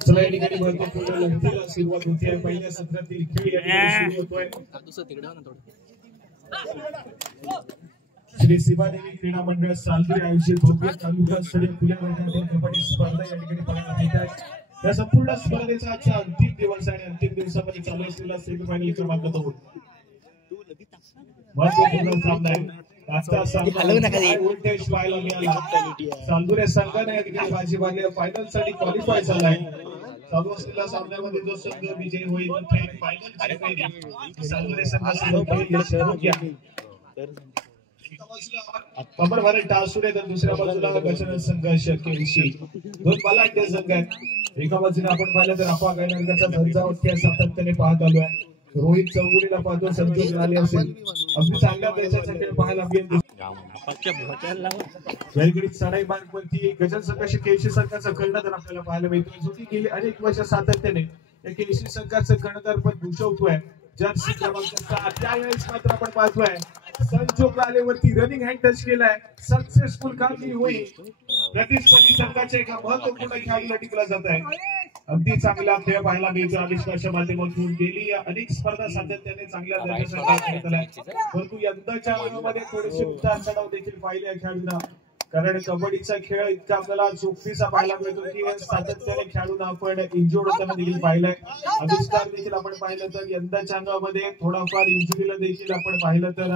चला या ठिकाणी महत्वपूर्ण लढतीला सुरुवात होती आहे. पहिल्या सत्रातील खेळ या ठिकाणी सुरू होतोय. श्री शिवादेवी क्रीडा मंडळ सालगुडी आयोजित भव्य तालुकास्तरीय खुल्या मैदानातील कबड्डी स्पर्धा या ठिकाणी पाहायला मिळतात. या संपूर्ण स्पर्धेचा आजचा अंतिम दिवस आहे. अंतिम दिवसामध्ये चालू असलेला सेमीफायनल क्रमांक 2 महत्वपूर्ण सामना आहे. आजचा सामना वोल्टेज पाहायला मिळाला. सालगुडी संघाने या ठिकाणी बाजी मारली, फायनल साठी क्वालिफाय झालाय. चालू असलेल्या सामन्यामध्ये जो संघ विजयी होईल तो थेट फायनलची फेरी सालगुडी संघासोबत कमर भरे टासुरे तर दुसऱ्या बाजूला गजानन संघर्ष केळशी. दोन बलाढ्य संघ आहेत. एका बाजूने आपण पाहिलं तर आपा गायनाचा झंझावट सातत्याने पाहत आलो आहे. रोहित चौगुलीला पाहतो, संतोष झाले असेल अगदी चांगल्या प्रयत्नासाठी पाहायला मिळेल. चढाई मार्गवरती गजानन संघर्ष केळशी संघाचा कर्णधार आपल्याला पाहायला मिळतो. जो की गेली अनेक वर्ष सातत्याने या केळशी संघाचं कर्णधार पण भूषवतोय. जर्सी क्रमांक 7 त्यावेळेस मात्र आपण पाहतोय संजोग रालेवरती रनिंग हँड टच केलाय. सक्सेसफुल कामगिरी होईल. प्रतिस्पर्धी संघाच्या एका महत्वपूर्ण खेळाडूला टिकला जात आहे. अगदी चांगला खेळ पाहायला मिळतो. आविष्काराच्या माध्यमातून गेली अनेक स्पर्धा सातत्याने चांगल्या दर्जाचा खेळ केलाय. परंतु यंदाच्या मध्ये थोडेसे उतार चढाव देखील पाहिले खेळाडूंना. कारण कबड्डीचा खेळ इतका आपल्याला चोखीचा पाहायला मिळतो की सातत्याने खेळाडूंना आपण इंजुर्ड होताना देखील पाहिलंय. आविष्कार देखील आपण पाहिलं तर यंदाच्या अंगामध्ये थोडाफार इंजुरीला देखील आपण पाहिलं तर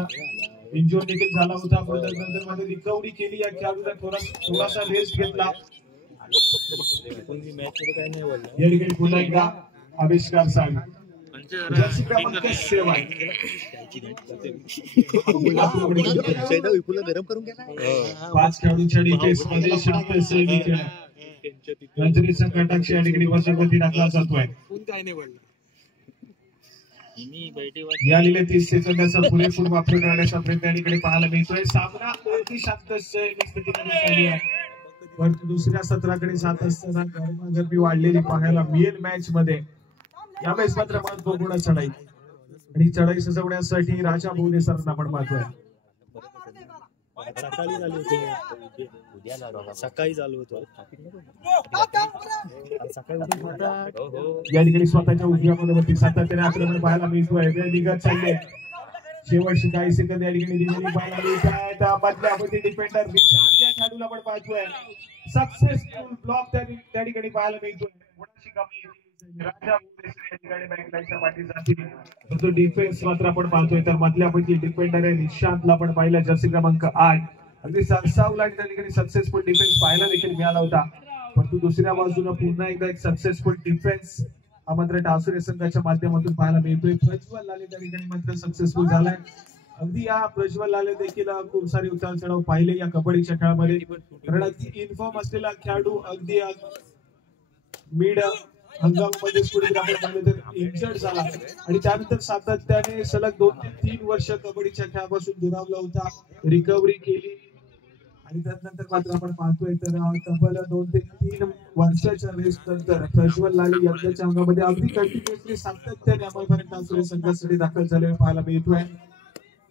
इंजुरी देखील झाला होता. नंतर मध्ये रिकव्हरी केली. या खेळाडूला थोडासा रेस्ट घेतला. या ठिकाणी पुन्हा एकदा आविष्कार सांग जर्सी क्रमांक 7 5 खेळाडूंच्या डिफेन्समध्ये शांत सेव्ही केला. रंजनीचा कटाक्ष या ठिकाणी वजनवरती टाकला जातोय. यालेल्या 30 सेकंदाचा पुरेपूर वापर करण्याचा प्रयत्न या ठिकाणी पाहायला मिळतोय. सामना अगदी शांत स्थितीमध्ये झाली आहे. परंतु दुसऱ्या सत्राकडे जात असताना गरमागरमी वाढलेली पाहायला मिळेल मॅच मध्ये. यावेळेस मात्र महत्वपूर्ण चढाई आणि चढाई सजवण्यासाठी राजा भोवने सरांना आपण पाहतोय. सकाळी चालू होतो. या ठिकाणी स्वतःच्या उजव्या सातत्याने आक्रमण पाहायला मिळतोय. वेळ निघत चालले. शेवटची काही सेकंद या ठिकाणी दिलेली पाहायला मिळतात. मधल्या डिफेंडर विशाल या खेळाडूला आपण पाहतोय. सक्सेसफुल ब्लॉक त्या ठिकाणी पाहायला मिळतोय. राजा तो डिफेन्स मात्र आपण पाहतोय. तर मधल्यापैकी डिफेंडर आहे निशांतला आपण पाहिलं. जर्सी क्रमांक 8 अगदी सरसावला त्या ठिकाणी सक्सेसफुल डिफेन्स पाहायला देखील मिळाला होता. परंतु दुसऱ्या बाजूला पुन्हा एकदा एक सक्सेसफुल डिफेन्स हा मात्र टासुरे संघाच्या माध्यमातून पाहायला मिळतोय. प्रज्वल लाले त्या ठिकाणी मात्र सक्सेसफुल झालाय. अगदी या प्रज्वल लाले देखील खूप सारे उतार चढाव पाहिले या कबड्डीच्या खेळामध्ये. कारण अगदी इन्फॉर्म असलेला खेळाडू अगदी मिड हंगामामध्ये पुढे आपण पाहिलं तर इंजर्ड झाला आणि त्यानंतर सातत्याने सलग 2 ते 3 वर्ष कबड्डीच्या खेळापासून दुरावला होता. रिकव्हरी केली आणि त्यानंतर मात्र आपण पाहतोय तर तब्बल 2 ते 3 वर्षाच्या रेस्ट नंतर प्रज्वल लाले यंदाच्या अंगामध्ये अगदी कंटिन्युअसली सातत्याने टासुरे संघासाठी दाखल झालेला पाहायला मिळतोय.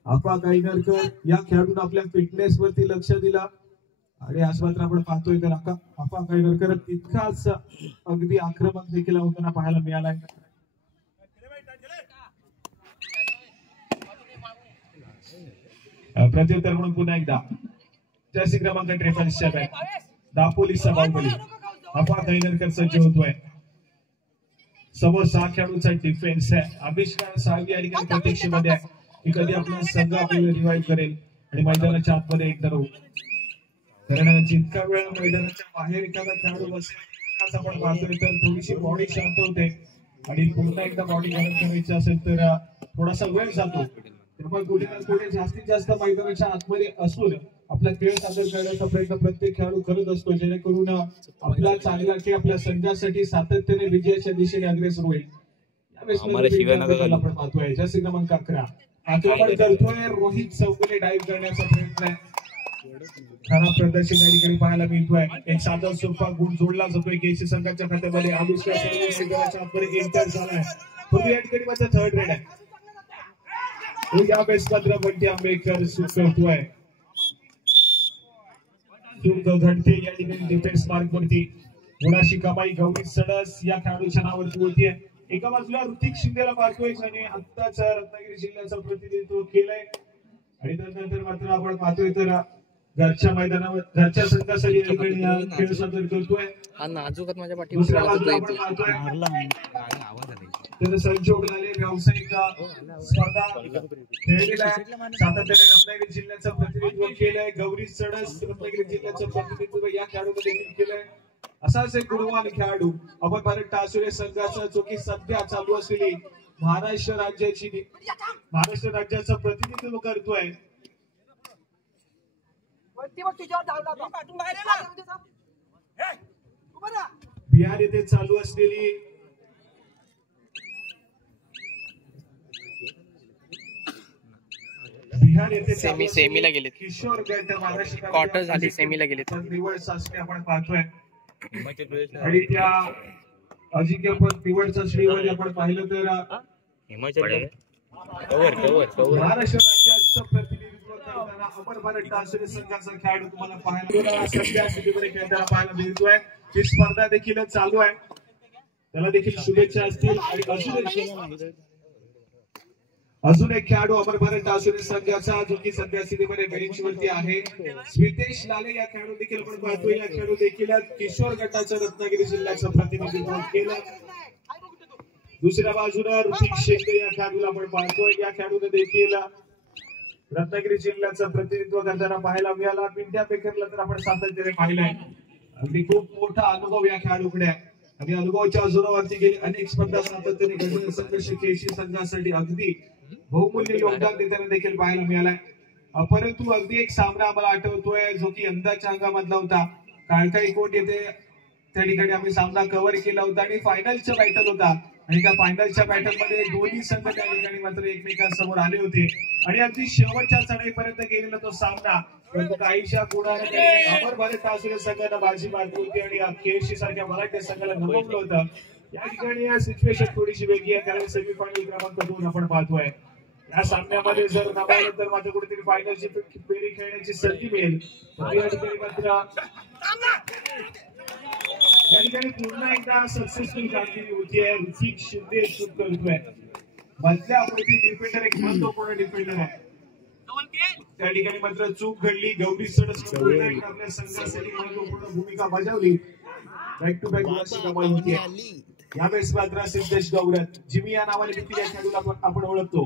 आपा गायनरकर या खेळाडूंना आपल्या फिटनेस वरती लक्ष दिला आणि आज मात्र आपण पाहतोय तर आपा गायनरकर तितकाच अगदी आक्रमक देखील होताना पाहायला मिळालाय. प्रत्युत्तर म्हणून पुन्हा एकदा जर्सी क्रमांक 53 दापोलीचा बाहुबली आपा गायनरकर सज्ज होतोय. समोर 6 खेळाडूंचा डिफेन्स आहे. आविष्कार 6वी या ठिकाणी प्रतीक्षेमध्ये आहे की कधी आपला संघ आपल्याला रिवाइव्ह करेल आणि मैदानाच्या आतमध्ये एकदा राहू. कारण जितका वेळ मैदानाच्या बाहेर एखादा खेळाडू बसेल आपण पाहतोय तर थोडीशी बॉडी शांत होते आणि पुन्हा एकदा बॉडी गरम करायची असेल तर थोडासा वेळ जातो. त्यामुळे पुढे पुढे जास्तीत जास्त मैदानाच्या आतमध्ये असून आपला खेळ सादर करण्याचा प्रयत्न प्रत्येक खेळाडू करत असतो जेणेकरून आपला चांगला खेळ आपल्या संघासाठी सातत्याने विजयाच्या दिशेने अग्रेसर होईल. आपण पाहतोय जर्सी क्रमांक 11 आक्रमण करतोय. रोहित चौगुले डाईव्ह करण्याचा प्रयत्न आहे. खराब प्रदर्शन या ठिकाणी पाहायला मिळतोय. एक साधा सोपा गुण जोडला जातोय केसी संघाच्या खात्यामध्ये. आविष्काराच्या एंटर झालाय. पूर्वी या ठिकाणी माझा 3rd रेड आहे. या बेस मात्र बंटी आंबेडकर सुरू करतोय. चूक घडते या ठिकाणी डिफेन्स मार्क वरती गुणाशी कमाई गौरी सडस या खेळाडूच्या नावावरती होतीये. एका बाजूला ऋतिक शिंदेला पाहतोय आणि आत्ताच रत्नागिरी जिल्ह्याचं प्रतिनिधित्व केलंय आणि त्यानंतर मात्र आपण पाहतोय तर घरच्या मैदानावर घरच्या संघासाठी खेळ सादर करतोय. दुसऱ्या बाजूला आपण पाहतोय तर संजोग झाले व्यावसायिक स्पर्धा खेळलेला आहे. सातत्याने रत्नागिरी जिल्ह्याचं प्रतिनिधित्व केलंय. गौरी सडस रत्नागिरी जिल्ह्याचं प्रतिनिधित्व या खेळाडूने देखील केलंय. असाच एक गुणवान खेळाडू अमर भारत टासुरे संघाचा जो की सध्या चालू असलेली महाराष्ट्र राज्याचं प्रतिनिधित्व करतोय. बिहार येथे चालू असलेली सेमीला गेले किशोर गट महाराष्ट्र क्वार्टर झाली सेमीला गेले निवड चाचणी आपण पाहतोय आणि त्या अजिंक्यपद निवड चाचणीमध्ये आपण पाहिलं तर महाराष्ट्र राज्याचं प्रतिनिधित्व करताना अमर भारत टासुरे संघाचा खेळाडू तुम्हाला पाहायला सध्या स्थितीमध्ये खेळताना पाहायला मिळतोय. ही स्पर्धा देखील चालू आहे. त्याला देखील शुभेच्छा असतील आणि अजून एक खेळाडू अमर भारत टासुरे संघाचा जो की सध्या स्थितीमध्ये बेंच वरती आहे स्मितेश लाले या खेळाडू देखील आपण पाहतोय. या खेळाडू देखील किशोर गटाचं रत्नागिरी जिल्ह्याचं प्रतिनिधित्व केलं. दुसऱ्या बाजूला ऋतिक शिंदे या खेळाडूला आपण पाहतोय. या खेळाडूने देखील रत्नागिरी जिल्ह्याचं प्रतिनिधित्व करताना पाहायला मिळाला. पिंट्या पेकरला तर आपण सातत्याने पाहिलंय. अगदी खूप मोठा अनुभव या खेळाडूकडे आहे आणि अनुभवाच्या जोरावरती गेली अनेक स्पर्धा सातत्याने घडवून संघर्ष केशी संघासाठी अगदी बहुमूल्य योगदान देताना देखील पाहायला मिळालाय. परंतु अगदी एक सामना आम्हाला आठवतोय जो की यंदाच्या अंगामधला होता. काळकाई कोट येथे त्या ठिकाणी आम्ही सामना कव्हर केला होता आणि फायनलचा बॅटल होता आणि त्या फायनलच्या बॅटल मध्ये दोन्ही संघ त्या ठिकाणी मात्र एकमेकांसमोर आले होते आणि अगदी शेवटच्या चढाईपर्यंत गेलेला तो सामना काहीशा गुणाने अमर भारत टासुरे संघानं बाजी मारली होती आणि केशी सारख्या मराठी संघाला नमवलं होतं. या ठिकाणी या सिच्युएशन थोडीशी वेगळी आहे कारण सेमीफायनल क्रमांक 2 आपण पाहतोय. या सामन्यामध्ये जर नाबाळलं तर मात्र कुठेतरी फायनलची फेरी खेळण्याची संधी मिळेल. या ठिकाणी मात्र या ठिकाणी पुन्हा एकदा सक्सेसफुल कामगिरी होतीये. ऋतिक शिंदे चूक करतोय. मधल्या डिफेंडर एक महत्वपूर्ण डिफेंडर आहे. त्या ठिकाणी मात्र चूक घडली. गौरी सडस आपल्या संघासाठी महत्वपूर्ण भूमिका बजावली. बॅक टू बॅक गुणाची कमाई होतीये. यावेळेस मात्र सिद्धेश गौरत जिमी या नावाने देखील या खेळाडूला आपण ओळखतो.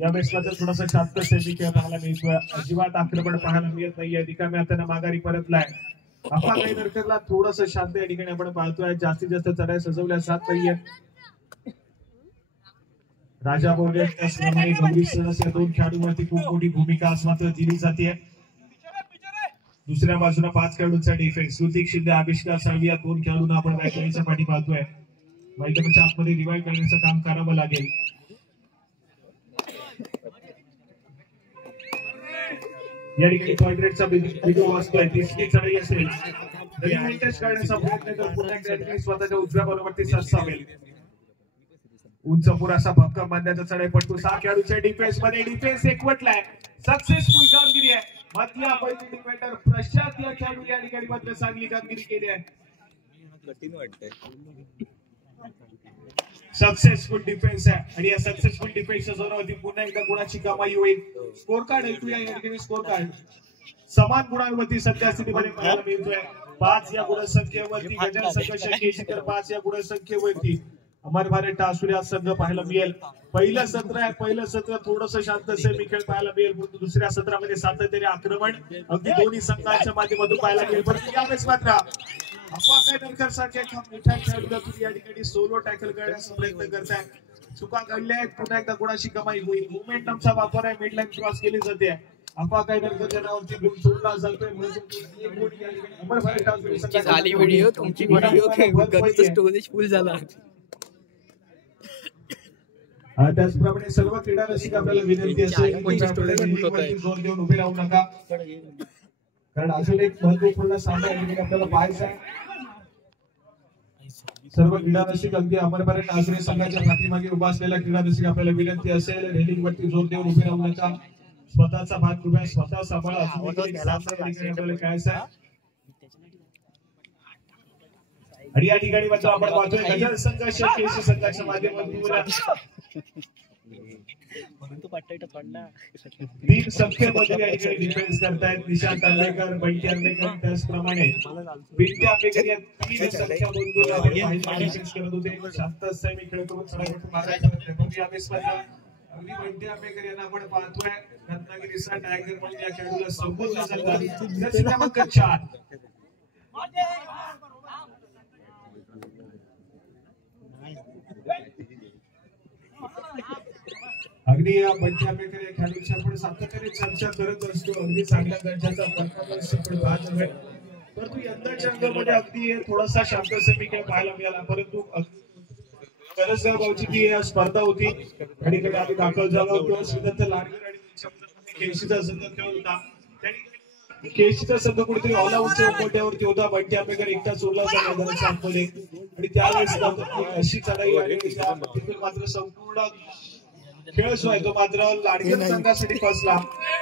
यावेळेस मात्र थोडासा शांत शैली खेळ पाहायला मिळतोय. अजिबात आक्रमण पाहायला मिळत नाहीये. रिकाम्या हाताने माघारी परतलाय. अफा गायकरला थोडंसं शांत या ठिकाणी आपण पाहतोय. जास्तीत जास्त चढाई सजवल्या जात नाहीये. राजा बोले त्याचप्रमाणे गौरी सडस या दोन खेळाडूंवरती खूप मोठी भूमिका आज मात्र दिली जाते. दुसऱ्या बाजूला 5 खेळाडूंचा डिफेन्स ऋतिक शिंदे आविष्कार साळवी या 2 खेळाडूंना आपण बॅटरीच्या पाठी पाहतोय. मैदानाच्या आतमध्ये रिवाइव्ह करण्याचं काम करावं लागेल. या ठिकाणी कॉन्ट्रॅक्टचा व्हिडिओ असतोय. तिसरी चढाई असेल करण्याचा प्रयत्न तर पुन्हा एकदा स्वतःच्या उजव्या बरोबरती सरसावेल. उंच पुरासा भक्कम बांधण्याचा चढाईपटू 6 खेळाडूच्या डिफेन्स मध्ये डिफेन्स एकवटलाय. सक्सेसफुल कामगिरी आहे. मधल्या पहिली डिफेंडर प्रशांत या खेळाडू या ठिकाणी मात्र चांगली कामगिरी केली आहे. सक्सेसफुल डिफेन्स आहे आणि या सक्सेसफुल डिफेन्सच्या जोरावरती पुन्हा एकदा गुणाची कमाई होईल. स्कोर कार्ड ऐकूया. या ठिकाणी स्कोर कार्ड समान गुणांवरती सध्या स्थितीमध्ये पाहायला मिळतोय. 5 या गुणसंख्येवरती गजर संघ शंकेशी तर 5 या गुणसंख्येवरती अमर भारत टासुरे संघ पाहायला मिळेल. पहिलं सत्र आहे. पहिलं सत्र थोडंसं शांत सेमी खेळ पाहायला मिळेल. परंतु दुसऱ्या सत्रामध्ये सातत्याने आक्रमण अगदी दोन्ही संघांच्या माध्यमातून पाहायला मिळेल. परंतु यावेळेस मात्र अफवा गायकरकर सारख्या मोठ्या खेळाडू या ठिकाणी सोलो टॅकल करण्याचा प्रयत्न करताय. चुका घडल्या आहेत. पुन्हा एकदा गुणाची कमाई होईल. मोमेंटमचा वापर आहे. मिडलाईन क्रॉस केली जाते. अफवा गायकरकर नावाची गुण सोडला जातोय. अमर भारत टासुरे संघाची व्हिडिओ तुमची व्हिडिओ स्टोरेज फुल झाला. त्याचप्रमाणे सर्व क्रीडा रसिक आपल्याला विनंती असेल जोर देऊन उभे राहू नका कारण अजून एक महत्वपूर्ण सामना आपल्याला पाहायचा आहे. सर्व क्रीडा रसिक अगदी अमर भारत टासुरे संघाच्या पाठीमागे उभा असलेल्या क्रीडा रसिक आपल्याला विनंती असेल रेलिंग वरती जोर देऊन उभे राहू नका. स्वतःचा भाग कृपया स्वतः सांभाळा. आपल्याला काय सांग. आणि या ठिकाणी मात्र आपण पाहतोय गजल संघर्ष केसी संघाच्या माध्यमातून तीन संख्येमध्ये या ठिकाणी डिफेन्स करतायत निशांत आंबेकर, बंटी आंबेकर, त्याचप्रमाणे बिंटी आंबेकर या तीन संख्यामधून आपण डिफेन्स करत होते. शांत सैमी खेळ करून चढाई मारायचा प्रयत्न या बेसमध्ये अगदी बंटी आंबेकर यांना आपण पाहतोय. रत्नागिरीचा टायगर म्हणून या खेळाडूला संबोधलं जातं. क्रमांक 4 अगदी या बंटी आंबेकर या खेळाडूची आपण सातत्याने चर्चा करत असतो. अगदी चांगल्या दर्जाचा परफॉर्मन्स आपण पाहत आहोत. परंतु यंदाच्या अंगामध्ये अगदी थोडासा शांत सैमी खेळ पाहायला मिळाला. परंतु करसगाव गावची ती स्पर्धा होती आणि कडे आम्ही दाखल झालो होतो. श्रीदत्त लाडकर आणि केशीचा संघ खेळत होता. केशीचा संघ कुठेतरी ऑल आउटच्या मोठ्यावरती होता. बंटी आंबेकर एकटा सोडला होता मैदानाच्या आतमध्ये आणि त्यावेळेस अशी चढाई आणि तिथून मात्र संपूर्ण खेळ जो आहे तो मात्र लाडकर संघासाठी फसला.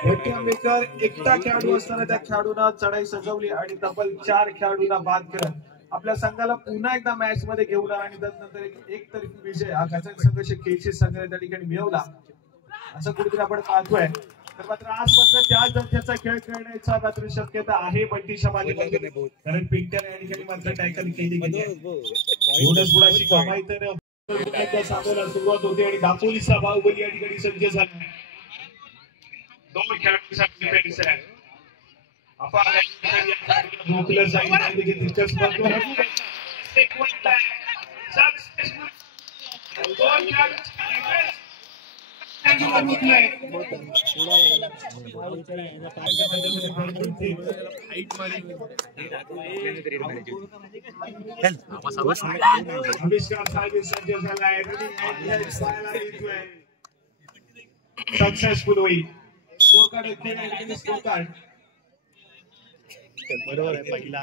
बंटी आंबेकर एकटा खेळाडू असताना त्या खेळाडूंना चढाई सजवली आणि तब्बल 4 खेळाडूंना बाद करत आपल्या संघाला पुन्हा एकदा मॅच मध्ये घेऊन आणि त्यानंतर एक तर्फी विजय हा गजल संघर्ष केसी संघाने त्या ठिकाणी मिळवला असं कुठेतरी आपण पाहतोय. तर मात्र आज मात्र त्या दर्जाचा खेळ खेळण्याचा मात्र शक्यता आहे बंटीच्या माध्यमातून, कारण पिंट्याने या ठिकाणी मात्र टॅकल केली गेली. बोनस गुणाची कमाई तर सामन्याला सुरुवात होते आणि दापोलीचा बाहुबली या ठिकाणी सज्ज झाला. 2 खेळाडूंसाठी डिफेन्स आहे. रोखलं जाईल देखील तितकंच महत्त्वाचं. सक्सेसफुल होईल. स्कोर कार्ड बरोबर आहे. पहिला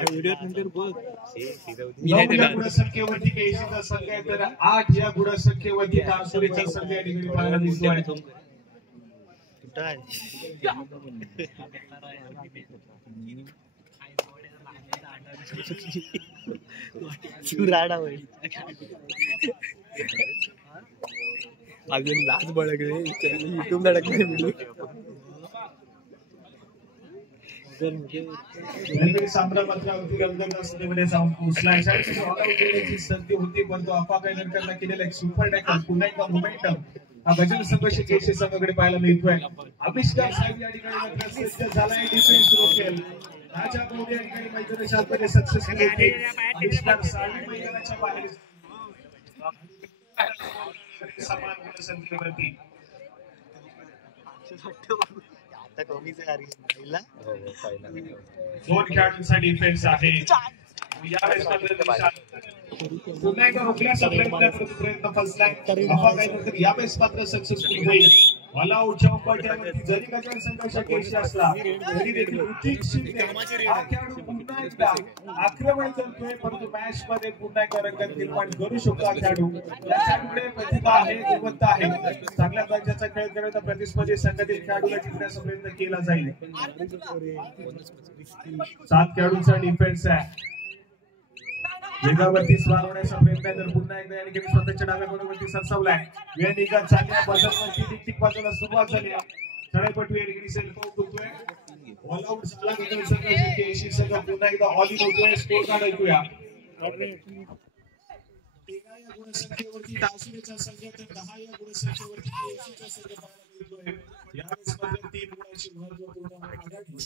गुणसंख्येवरती केसीचा संघ आहे तर 8 या गुणसंख्येवरती तारसुरीचा संघ या ठिकाणी पाहायला दिसतोय. अजून लाच बळगले युट्यूब धडकले व्हिडिओ संधी होती परंतु अफा कायनरकरला केलेला एक सुपर टॅकल पुन्हा एकदा मोमेंटम हा गजल संघर्ष केसी संघाकडे पाहायला मिळतोय. आविष्कार साहेब या ठिकाणी सज्ज झालाय. डिफेन्स रोखेल राजा मोदी या ठिकाणी मैदानाच्या आतमध्ये सक्सेसफुल होते. आविष्कार साहेब मैदानाच्या बाहेर समान गुणसंख्येवरती दोन खेळाडूंसाठी डिफेन्स आहे. यावेळेस पुन्हा एकदा रोखण्याचा प्रयत्न फसलाय. यावेळेस मात्र सक्सेसफुल होईल. ऑल आउटच्या उंबरठ्यावरती जरी गजल संघर्ष केसी असला तरी देखील ऋतिक शिंदे हा खेळाडू पुन्हा एकदा आक्रमण करतोय परंतु मॅच मध्ये पुन्हा एकदा रंगत निर्माण करू शकतो. हा खेळाडू या खेळाडूकडे प्रतिभा आहे, गुणवत्ता आहे. चांगल्या दर्जाचा खेळ करण्याचा प्रतिस्पर्धी संघातील खेळाडूला जिंकण्याचा प्रयत्न केला जाईल. 7 खेळाडूंचा डिफेन्स आहे. वेगावरती स्वार होण्याचा प्रयत्न तर पुन्हा एकदा या ठिकाणी स्वतःच्या डाव्या बरोबरती सरसावलाय. वेळ निघत चालल्या बदलवरती टिक बाजूला सुरुवात झाली. चढाईपटू या ठिकाणी सेल्फ आउट होतोय. ऑल आउट झाला गजल संघर्ष केसी संघ पुन्हा एकदा ऑल इन होतोय. स्कोर कार्ड ऐकूया. 13 या गुणसंख्येवरती तारसुरीचा संघ तर 10 या गुणसंख्येवरती केसीचा संघ पाहायला मिळतोय. यावेळेस मात्र 3 गुणांची महत्त्वपूर्ण आघाडी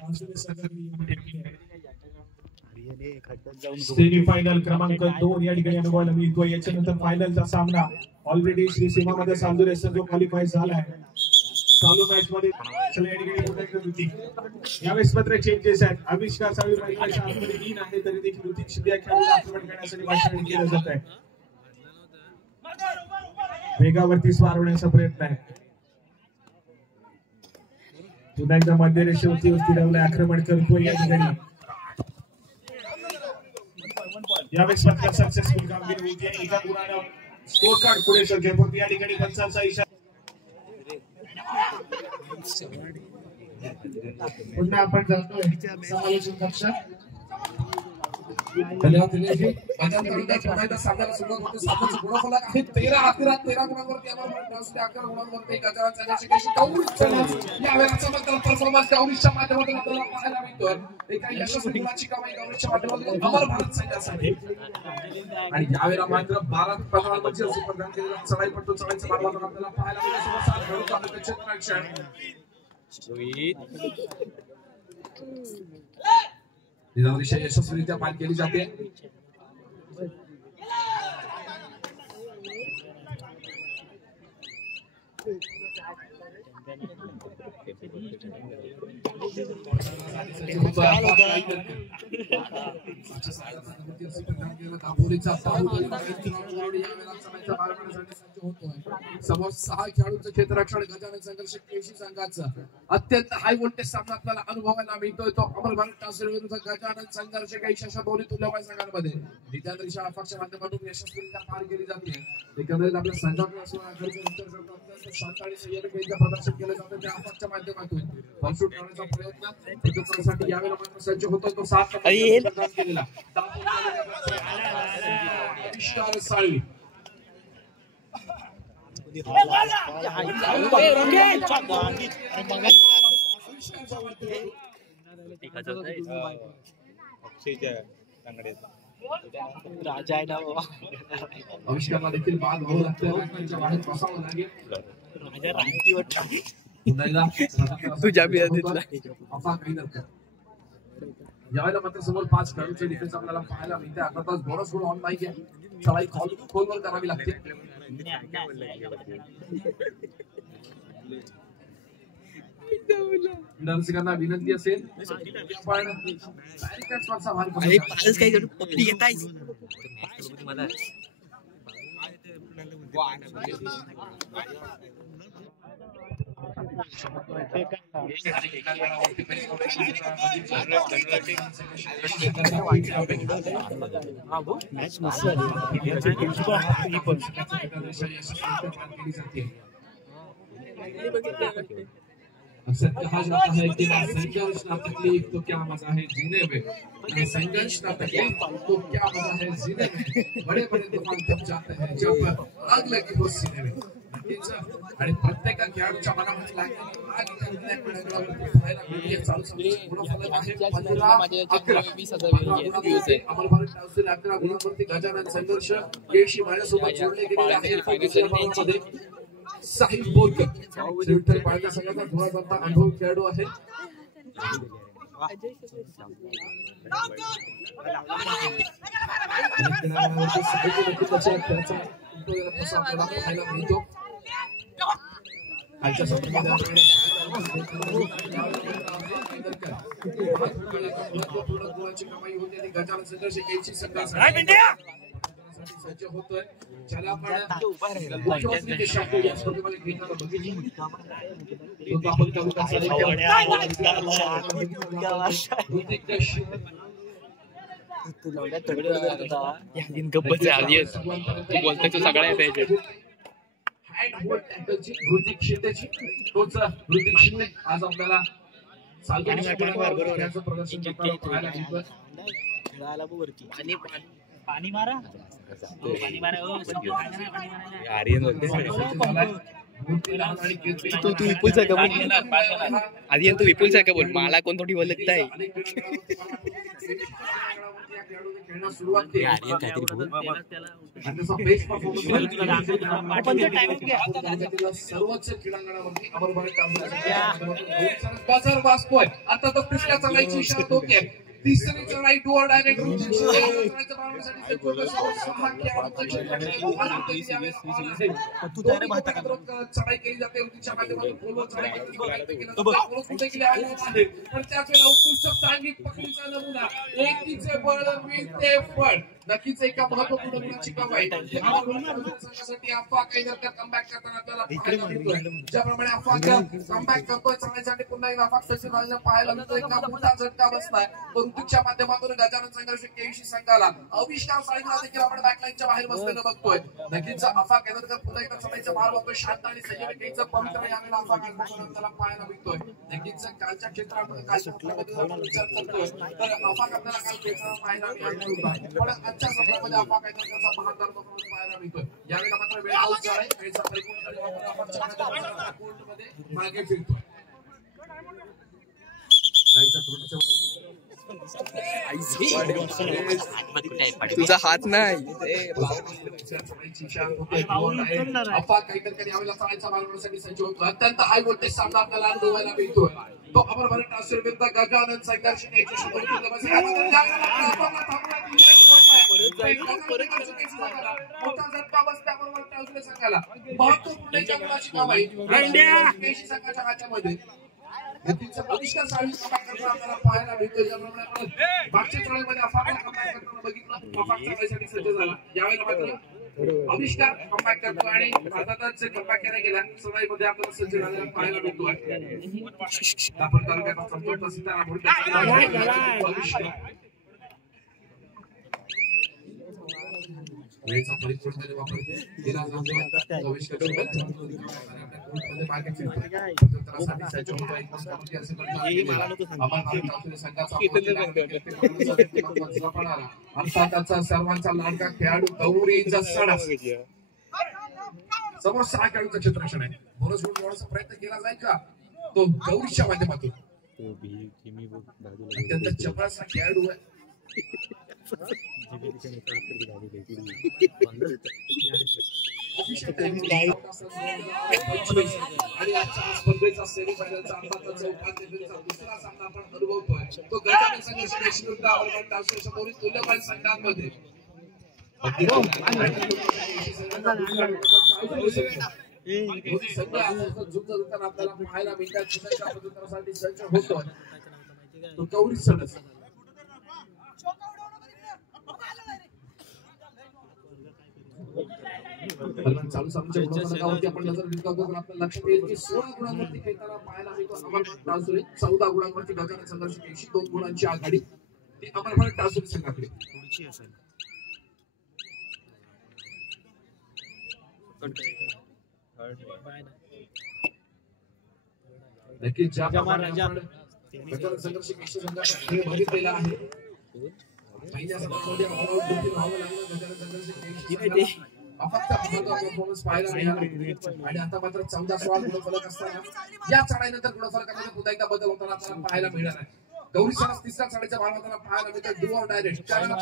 तारसुरी संघाकडे ठेवली आहे. सेमीफायनल क्रमांक 2 या ठिकाणी अनुभवायला मिळतोय. याच्यानंतर फायनलचा सामना ऑलरेडी श्री सीमामध्ये सामदुरे संघ क्वालिफाय झालाय. चालू मॅच मध्ये या ठिकाणी पुन्हा एकदा ऋतिक यावेळेस मात्र चेंजेस आहेत. आविष्कार सावी मैदानाच्या आतमध्ये लीन आहे तरी देखील ऋतिक शिंदे या खेळाडूला आक्रमण करण्यासाठी भाषण केलं जात आहे. वेगावरती स्वार होण्याचा प्रयत्न आहे. पुन्हा एकदा मध्य रेषेवरती स्थिरावलाय. आक्रमण करतोय या ठिकाणी. यावेळेस मात्र सक्सेसफुल कामगिरी होती आहे. एका गुणानं स्कोर कार्ड पुढे सरकेल. या ठिकाणी पंचांचा इशारा पुन्हा आपण जातोय समालोचन कक्षात. धन्यवाद दिनेशजी. मैदान सामन्याला सुरुवात होते. सामन्याचे गुणफलक आहेत 13 गुणांवरती अमर 11 गुणांवरती गजानन चंद्रशेखर गौरी यावेळेला चमकदार परफॉर्मन्स गौरीच्या माध्यमातून आपल्याला पाहायला मिळतोय. एका यशस्वी गुणाची कमाई गौरीच्या माध्यमातून अमर भारत संघासाठी. आणि यावेळेला मात्र 12 प्रमाणामध्ये सुपरदान केलेला चढाईपट्टू चढाईच्या माध्यमातून आपल्याला पाहायला मिळतो. क्षेत्ररक्षण निजामशाही यशस्वीरित्या पार केली जाते. समोर 6 खेळाडूंचं क्षेत्ररक्षण गजानन संघर्ष केशी संघाचं अत्यंत हाय व्होल्टेज सामना आपल्याला अनुभवायला मिळतोय. तो अमर भारत टास्कर विरुद्ध गजानन संघर्ष केशी अशा दोन्ही तुल्यबळ संघांमध्ये नित्याद्री शाळा पक्ष माध्यमातून यशस्वीरित्या पार केली जाते. एकंदरीत आपल्या संघात शांत आणि संयमित प्रदर्शन केलं जातं त्या अपक्षच्या माध्यमातून बॉलशूट करण्याचा प्रयत्न प्रत्येकासाठी यावेळेला मात्र सज्ज होतो. तो 7 केलेला साळवी राजा आहे ना आविष्कारला देखील बाद होऊ लागतं. वाढत बसावं लागेल. तुझ्या बियाणीतला यावेळेला मात्र समोर 5 खेळाडूंचे डिफेन्स आपल्याला पाहायला मिळते. आता तास बोनस गुण ऑन नाही आहे. चढाई खोलवर करावी लागते. दर्शकांना विनंती असेल आपण काही पप्पी घेताय अक्सर कहा जाता है कि संघर्ष ना तकलीफ तो क्या मजा है जीने में. संघर्ष ना तकलीफ तो क्या मजा है जीने में. बड़े बड़े तूफान तब जाते हैं जब आग लगी हो सीने में. आणि प्रत्येक खेळाडूच्या मनामध्ये लागलेली आग त्या खेळाडूवरती पाहायला मिळते. चालू सामन्याचे गुणफलक आहे 15-11. अमर भारत टास्कर 11 गुणांवरती गजानन संघर्ष केशी माझ्यासोबत जोडले गेलेले आहे. साहिल बोरकर विठ्ठल पाळकर संघाचा धुळाचा अनुभव खेळाडू आहे. पाहायला मिळतो. खालच्या कमाई होते आणि गजानन संघर्ष केशी संघासाठी सज्ज होतोय. ज्याला आपण मुख्यमंत्री शाखा या स्पर्धेमध्ये घेताना बघितलं ऋतिक शिंदेची तोच ऋतिक शिंदे आज आपल्याला प्रदर्शन पाहायला मिळतोय. पाणी मारा तू विपुल सारखा बोल आधी तू विपुल सारखा बोल मला कोण थोडी बोलत आहे. सर्वोच्च क्रीडांगणावरती बाजार वाचतोय. आता तर तिसऱ्या चढाईची इशारा होते. तिसरी चढाई डोर डायरेक्ट चढाई केली जाते. तिच्या माध्यमातून पण त्याच वेळेला उत्कृष्ट सांघिक पकडीचा नमुना एकीचे बळ मिळते फळ नक्कीच एका महत्वपूर्ण गुणाची कमाई संघासाठी अफवा काही जर कमबॅक करताना आपल्याला पाहायला मिळतोय. ज्याप्रमाणे अफवा कमबॅक करतोय चांगल्यासाठी पुन्हा एकदा अफवा सचिन राजाला पाहायला मिळतोय. एका मोठा झटका बसलाय तो ऋतिकच्या माध्यमातून गजानन संघर्ष केशी संघाला अविष्कार साईला देखील आपण बॅकलाईनच्या बाहेर बसलेलं बघतोय. नक्कीच अफवा केंद्रकर पुन्हा एकदा चढायचं भार वापरतोय. शांत आणि संयमी केचं पवित्र यावेळेला अफवा केंद्रकर पाहायला मिळतोय. नक्कीच कालच्या क्षेत्रामध्ये कालच्या विचार करतोय तर अफवा आपल्याला काल खेळताना पाहायला मिळाला पण आजच्या सत्रामध्ये अफवा केंद्रकरचा बहादर परफॉर्मन्स पाहायला मिळतोय. यावेळेला मात्र वेळ आउट झालाय. वेळचा परिपूर्ण कोर्टमध्ये मागे फिरतोय. तुझा हात नाही अत्यंत हाय व्होल्टेज सामना आपल्याला अनुभवायला मिळतोय. तो अमर भारत ट्रान्सफर विरुद्ध गजानन संघर्ष संघाच्या हातामध्ये अविष्कार साळवी कमबॅक करताना आपल्याला पाहायला मिळतोय. ज्याप्रमाणे आपण मागच्या चढाईमध्ये अफवा कमबॅक करताना बघितलं अफवा चढाईसाठी सज्ज झाला. यावेळेला मात्र अविष्कार कमबॅक करतो आणि भारतातच कमबॅक केला गेला चढाईमध्ये आपल्याला सज्ज झालेला पाहायला मिळतोय. आपण तालुक्याचा संतोष सीताराम वेळेचा परिपूर्ण वापर केला जातो. सर्वांचा लाडका खेळाडू गौरीचा सण समोर 6 खेळाडूचं क्षेत्ररक्षण आहे. बोनस गुण मिळवण्याचा प्रयत्न केला जाईल का तो गौरीच्या माध्यमातून. अत्यंत चपळाचा खेळाडू आहे. आणि आजच्या स्पर्धेचा सेमीफायनलचा अंतिम उपांत्य फेरीचा दुसरा सामना आपण अनुभवतोय. तो गजानन संघर्ष केशी विरुद्ध अमरभारत ट्रान्सफर समोरील तुल्यबळ संघांमध्ये संघ आपल्याला पाहायला मिळतात. सज्ज होतोय तो गौरी सणच चालू सामन्याच्या गुणफलकावरती आपण नजर टाकतो तर आपल्याला लक्षात येईल की 16 गुणांवरती खेळताना पाहायला मिळतो अमरभारत ट्रान्सफर. 14 गुणांवरती गजानन संघर्ष केशी 2 गुणांची आघाडी ती अमरभारत ट्रान्सफर संघाकडे. नक्कीच ज्या प्रमाणे गजानन संघर्ष केशी संघाचा खेळ बघितलेला आहे. पहिल्या सत्रामध्ये व्हावं लागलं गजानन संघर्ष केशी परफॉर्मन्स पाहायला मिळाला आणि आता मात्र 14-16 गुणफलक असताना या चढाईनंतर गुणफलकामध्ये पुन्हा एकदा बदल होताना आपल्याला पाहायला मिळणार आहे. गौरी सणस तिसऱ्या चढाईच्या भागात पाहायला मिळतं. डू ऑर डायरेक्ट असताना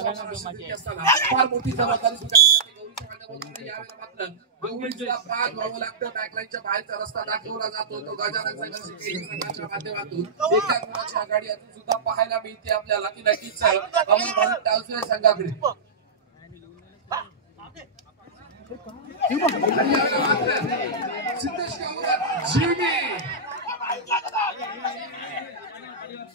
फार मोठी जबाबदारी गौरीच्या माध्यमातून यावेळेला मात्र गौरीला बाद व्हावं लागतं. बॅकलाईनच्या बाहेरचा रस्ता दाखवला जातो तो गजानन संघर्ष केशी संघाच्या माध्यमातून. एका गुणाची आघाडी अजून सुद्धा पाहायला मिळते आपल्याला की नक्कीच अमरभारत ट्रान्सफर संघाकडे. सिद्धेश गावकर जिमी समान गुणफलकावर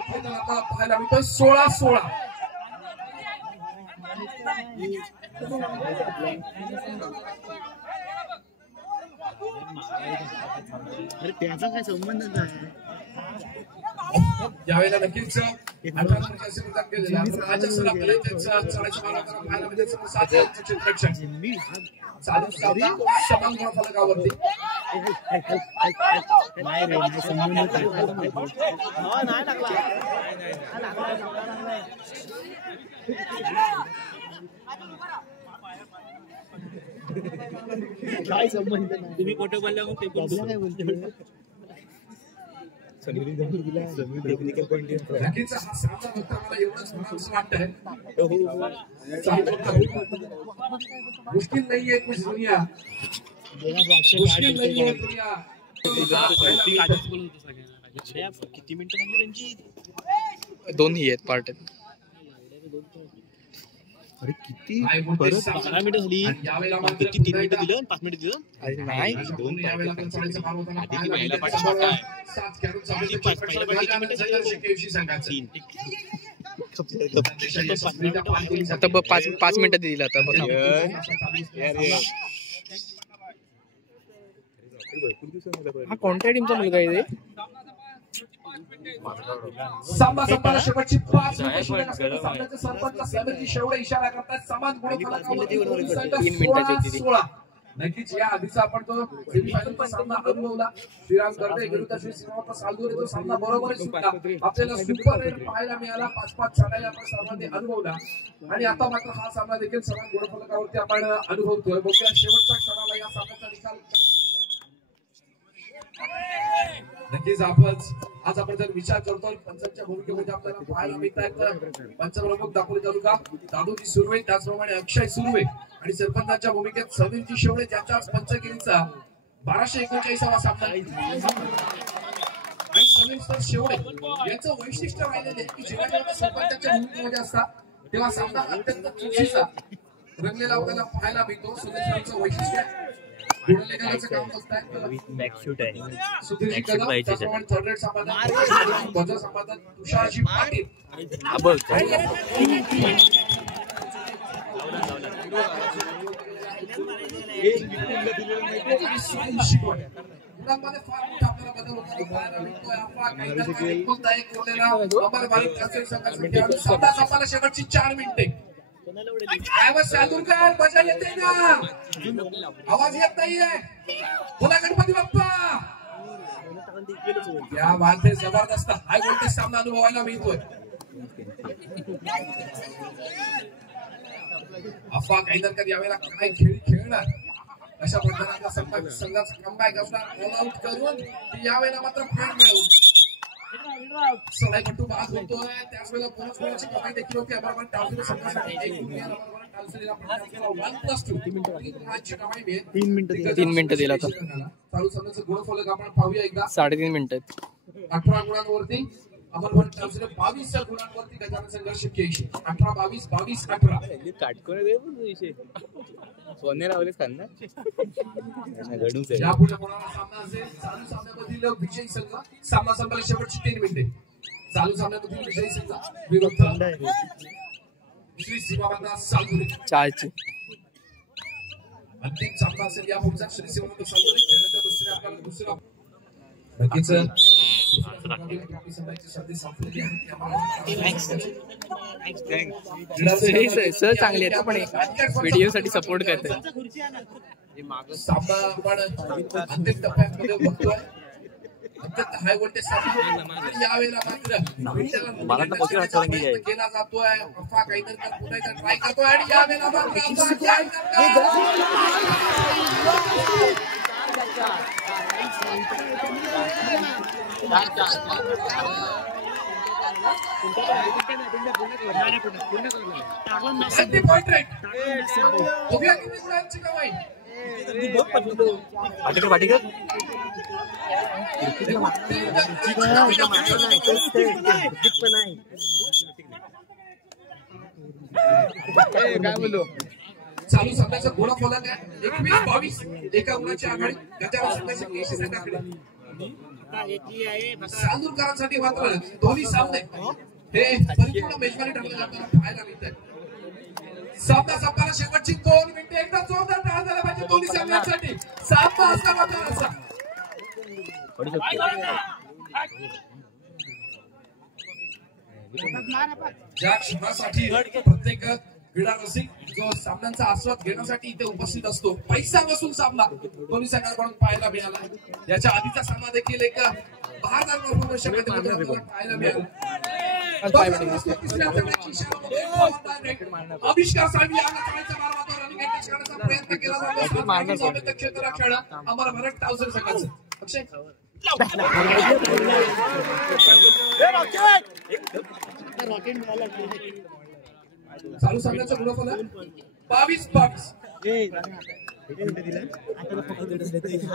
खेळताना पाहायला मिळतोय. 16-16 अरे त्याचा काय संबंध नाही. यावेळेला नक्कीच समान गुणफलकावरती काय संबंध नाही. तुम्ही खोटं बोलला मग ते काय बोलतो. टेक्निकल पॉइंट नक्कीच हा सामना फक्त मला एवढंच म्हणावंसं वाटतंय मुश्किल नहीं है कुछ दुनिया मुश्किल नहीं है दुनिया. किती मिनिटं म्हणजे त्यांची 2 ही आहेत पार्ट. अरे किती हाय व्होल्टेज परत 12 सामना. मिनिटं झाली. आणि यावेळेला मात्र किती 3 मिनिटं दिलं 5 मिनिटं दिलं. अरे नाही अशा पद्धतीने यावेळेला आपल्याला चाळीचा मार होताना आधी पाहायला व्हायला मिळते. पाहिजे. त्याच्यामुळे 7 खेळाडूंचा किती अभिषेक पाच- प्रक्षालन पहिल्या गजानन किती संघर्ष मिनिटं KFC संघाचं. देशाच्या यशस्वीरित्या पार केली जाते. आता 5 मिनिटं दिलं आता बघा. हा कोणत्या टीमचा मुलगा आहे रे? सामना संपला शेवटची 5 मिनिटं शिल्लक असताना सामन्याचे सरपंच समीरजी शेवडे इशारा करतात समान गुणफलकावरती दोन्ही संघ 3 मिनिटाची होती ती. 16. नक्कीच या आधीचा आपण तो सेमीफायनलचा सामना अनुभवला. श्रीराम गर्दे विरुद्ध श्री श्रीनिवास सालदुरे तो सामना बरोबर सुटला. आपल्याला सुपर रेट पाहायला मिळाला. 5-5 चढाई आपण सामना अनुभवला आणि आता मात्र हा सामना देखील समान गुणफलकावरती आपण अनुभवतोय. बघूया शेवटच्या क्षणाला या सामन्याचा निकाल. नक्कीच आज आपण जर विचार करतो पंचांच्या भूमिकेमध्ये आपल्याला पाहायला मिळत आहेत पंचप्रमुख दापोली तालुका दादोजी सुर्वे, त्याचप्रमाणे अक्षय सुर्वे आणि सरपंचांच्या भूमिकेत समीरजी शेवडे ज्यांच्याच पंचगिरीचा 1239वा सामना आणि समीर सर शेवडे यांचं वैशिष्ट्य राहिलेले की जेव्हा जेव्हा सरपंचांच्या भूमिकेमध्ये असतात तेव्हा सामना अत्यंत चुकीचा रंगलेला आपल्याला पाहायला मिळतो. समीर सरांचं वैशिष्ट्य गुणलेखनाचं काम बघताय सुधीरजी कदम, त्याचप्रमाणे थर्ड रेट संपादक बजाव संपादक तुषारजी पाटील. मुलांमध्ये फार मोठा आपल्याला बदल होताना पाहायला मिळतोय. आपला काहीतरी एकुलता एक कोणेला अमर भारत शास्त्रीय संघाचे खेळाडू. सामना संपायला शेवटची 4 मिनिटे. ड्रायव्हर सादुरकर मजा येते ना, आवाज येत नाहीये. बोला गणपती बाप्पा. या वाढते जबरदस्त हाय व्होल्टेज सामना अनुभवायला मिळतोय. अफवा काहीदरकर यावेळेला काय खेळ खेळणार अशा प्रकाराचा संघाचा कमबॅक असणार. ऑल आउट करून यावेळेला मात्र पॉईंट मिळवून सलाईपट्टू बाद होतोय. त्याच वेळेला बोनस गोलाची कमाई देखील होती. अमरवान टावसीला संघासाठी एक गुण अमरवान टावसीला आपण 1+2 3 कमाई मिळेल. 3 मिनिटं दिला आता. चालू सामन्याचं गुणफलक आपण पाहूया एकदा. 3.5 मिनिटं आहेत. 18 गुणांवरती अमरवान टावसीला 22 गुणांवरती गजानन संघर्ष 18-22 22-18. यापुढे होणारा सामना असेल चालू सामन्यामधील विजयी संघ. सामना संपला शेवटची 3 मिनिटे. चालू सामन्यामधील विजयी संघ विरुद्ध श्री सीमाबंदा सालदुरे. 4ची अंतिम सामना असेल या पुढचा श्री सीमाबंदा सालदुरे खेळण्याच्या दृष्टीने आपल्याला दुसरा नक्कीच आपली संघाची संधी संपलेली आहे. सर चांगले आहेत पण व्हिडिओ साठी सपोर्ट करतात. सामना आपण अंतिम टप्प्यामध्ये बघतोय. अत्यंत हाय व्होल्टेज सामना यावेळेला मात्र केला जातोय. अफवा काहीतरी पुन्हा एकदा ट्राय करतोय आणि यावेळेला मात्र पॉइंट रेट बघूया किती गुणांची कमाई. काय बोललो चालू सामन्याचा गुणफलक आहे 21-22. एका गुणाची आघाडी गजानन संघाच्या केशी संघाकडे. सालदुरकरांसाठी मात्र दोन्ही सामने हे परिपूर्ण मेजबानी ठरले जाताना पाहायला मिळतात. सामना संपायला शेवटची 2 मिनिटे. एकदा जोरदार टाळ्या झाल्या पाहिजे दोन्ही सामन्यांसाठी. सामना असा मात्र असा ज्या क्षणासाठी प्रत्येक क्रीडा रसिक जो सामन्यांचा आस्वाद घेण्यासाठी इथे उपस्थित असतो. पैसा वसूल सामना दोन्ही संघांकडून पाहायला मिळाला. याच्या आधीचा सामना देखील एक बहारदार परफॉर्मन्स पाहायला मिळाला. आविष्कार साहेब करण्याचा प्रयत्न केला जातो. क्षेत्र खेळ अमर भारत टावसर संघाचं अक्षय चालू सामन्याचा गुणफलक 22-22.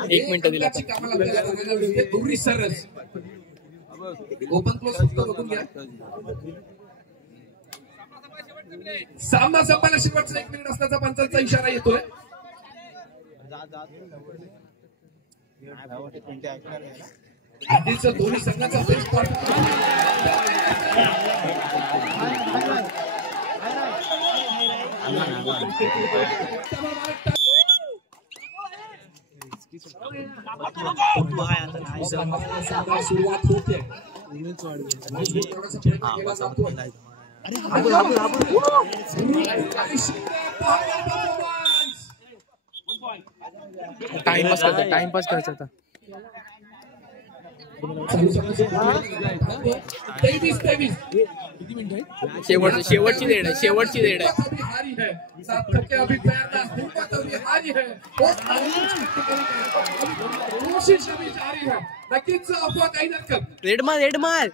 1 मिनिट दिला. दोन्ही सरस ओपन क्लोज फक्त बघून घ्या. सामना संपायला शेवटचा 1 मिनिट असल्याचा पंचांचा इशारा येतोय. आधीच दोन्ही संघाचा बेस्ट सुरुवात होते. टाइमपास करायचा आता. 23-23 शेवटची देड आहे. हारी है 7 छक्के अभी तैयार हुकूमत अभी हारी है और कोशिश अभी जारी है. नक्कीच अफवा काही नक्की रेड मार